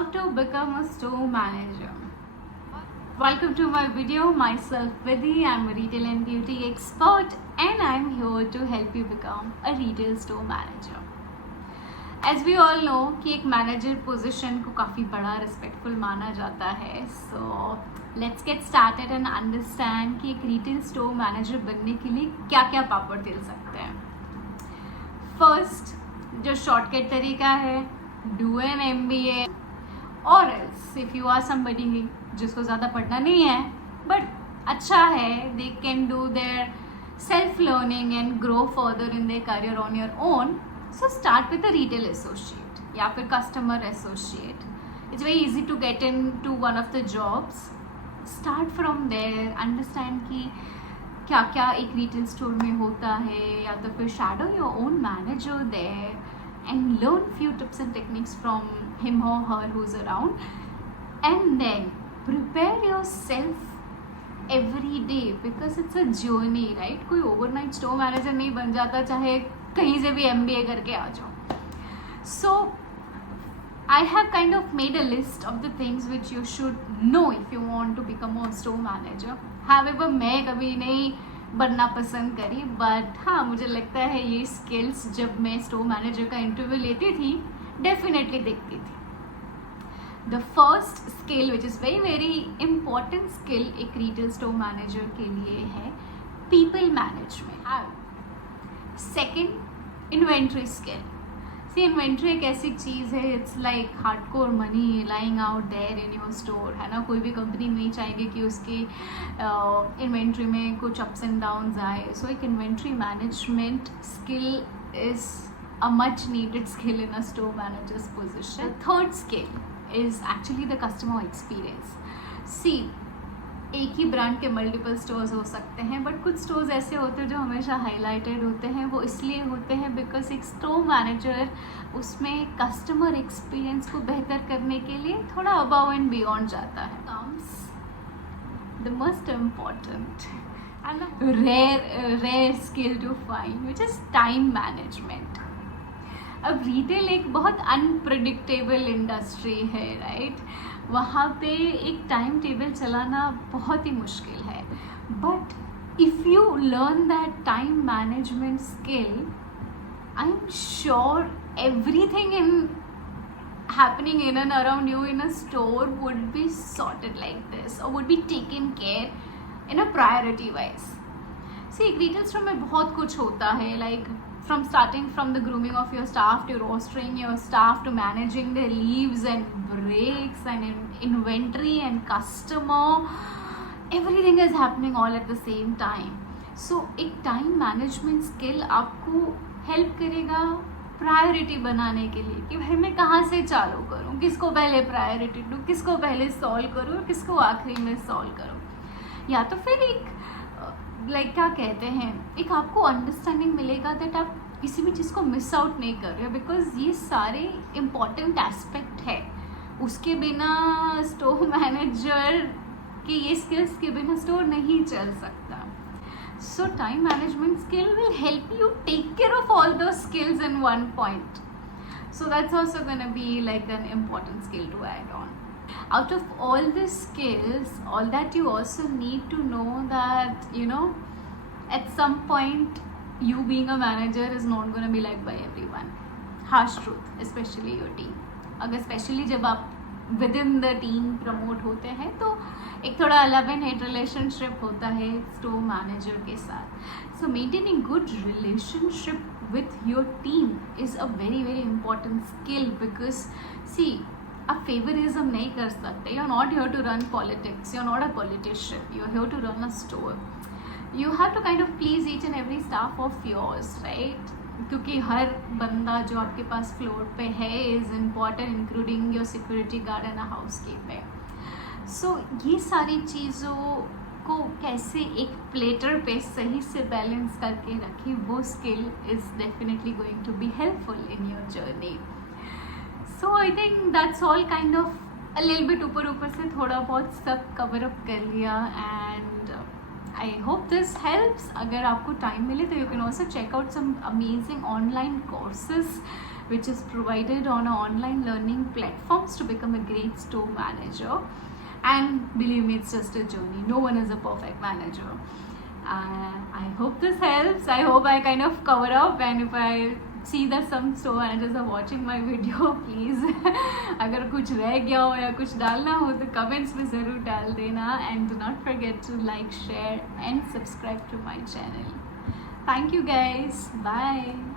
how to become a store manager. Welcome to my video. Myself Vidhi. I'm a retail and beauty expert and I'm here to help you become a retail store manager. As we all know कि एक manager position को काफ़ी बड़ा रिस्पेक्टफुल माना जाता है. So let's get started and understand कि एक रिटेल स्टोर मैनेजर बनने के लिए क्या क्या पापड़ तिल सकते हैं. फर्स्ट जो शॉर्टकट तरीका है, डू एन MBA और else if you are somebody जिसको ज़्यादा पढ़ना नहीं है बट अच्छा है, they can do their self learning and grow further in their career on your own. So start with a retail associate या फिर customer associate. It's very easy to get into one of the jobs. Start from there, understand कि क्या क्या एक retail store में होता है, या तो फिर shadow your own manager there and learn few tips and techniques from him or her who's around, and then prepare yourself every day because it's a journey, right? कोई overnight store manager नहीं बन जाता चाहे कहीं से भी MBA करके आ जाओ. So I have kind of made a list of the things which you should know if you want to become a store manager. However, मैं कभी नहीं बनना पसंद करी, बट हाँ मुझे लगता है ये स्किल्स जब मैं स्टोर मैनेजर का इंटरव्यू लेती थी डेफिनेटली दिखती थी. The first skill which is very very important skill एक रिटेल स्टोर मैनेजर के लिए है people management. Second, inventory skill. See inventory एक ऐसी चीज़ है, it's like hardcore money lying out there in your store, है ना. कोई भी कंपनी नहीं चाहेंगे कि उसकी इन्वेंट्री में कुछ अप्स एंड डाउन्स आए. सो एक inventory management skill is a much needed skill in a store manager's position. Third skill is actually the customer experience. See एक ही ब्रांड के मल्टीपल स्टोर्स हो सकते हैं, बट कुछ स्टोर्स ऐसे होते हैं जो हमेशा हाईलाइटेड होते हैं. वो इसलिए होते हैं बिकॉज एक स्टोर मैनेजर उसमें कस्टमर एक्सपीरियंस को बेहतर करने के लिए थोड़ा अबव एंड बियॉन्ड जाता है. Comes the most important and rare skill to find which is time management. अब रिटेल एक बहुत अनप्रिडिक्टेबल इंडस्ट्री है, राइट. वहाँ पे एक टाइम टेबल चलाना बहुत ही मुश्किल है, but if you learn that time management skill, I am sure everything in happening in and around you in a store would be sorted like this or would be taken care in a priority wise. See, एक retail store में बहुत कुछ होता है, like from starting from the grooming of your staff to rostering your staff to managing their leaves and breaks and inventory and customer, everything is happening all at the same time. So एक time management skill आपको help करेगा प्रायोरिटी बनाने के लिए कि भाई मैं कहाँ से चालू करूँ, किसको पहले प्रायोरिटी दूँ, किसको पहले सॉल्व करूँ और किसको आखिरी में सॉल्व करूँ. या तो फिर एक लाइक क्या कहते हैं, एक आपको अंडरस्टैंडिंग मिलेगा दैट आप किसी भी चीज़ को मिस आउट नहीं कर रहे हो, बिकॉज ये सारे इम्पॉर्टेंट एस्पेक्ट है. उसके बिना स्टोर मैनेजर के ये स्किल्स के बिना स्टोर नहीं चल सकता. So time management skill will help you take care of all those skills in one point. So that's also going to be like an important skill to add on. Out of all these skills, all that you also need to know that, you know, at some point you being a manager is not going to be liked by everyone. Harsh truth, especially your team. अगर स्पेशली जब आप with in the team promote होते हैं तो एक थोड़ा love and hate relationship होता है स्टोर मैनेजर के साथ. So maintaining good relationship with your team is a very very important skill, because see आप फेवरिज्म नहीं कर सकते. You are not here to run politics, you are not a politician, you are here to run a store. You have to kind of please each and every staff of yours, right. क्योंकि हर बंदा जो आपके पास floor पे है is important, including your security guard and a housekeeper. So ये सारी चीज़ों को कैसे एक प्लेटर पे सही से बैलेंस करके रखें, वो skill is definitely going to be helpful in your journey. So I think that's all kind of a little bit ऊपर से थोड़ा बहुत सब कवर अप कर लिया, and I hope this helps. अगर आपको टाइम मिले तो you can also check out some amazing online courses which is provided on online learning platforms to become a great store manager. And believe me, it's just a journey. No one is a perfect manager. I hope this helps. I hope I kind of cover up, and if I see that some store managers are watching my video, please अगर कुछ रह गया हो या कुछ डालना हो तो कमेंट्स में ज़रूर डाल देना. And do not forget to like, share and subscribe to my channel. Thank you guys. Bye.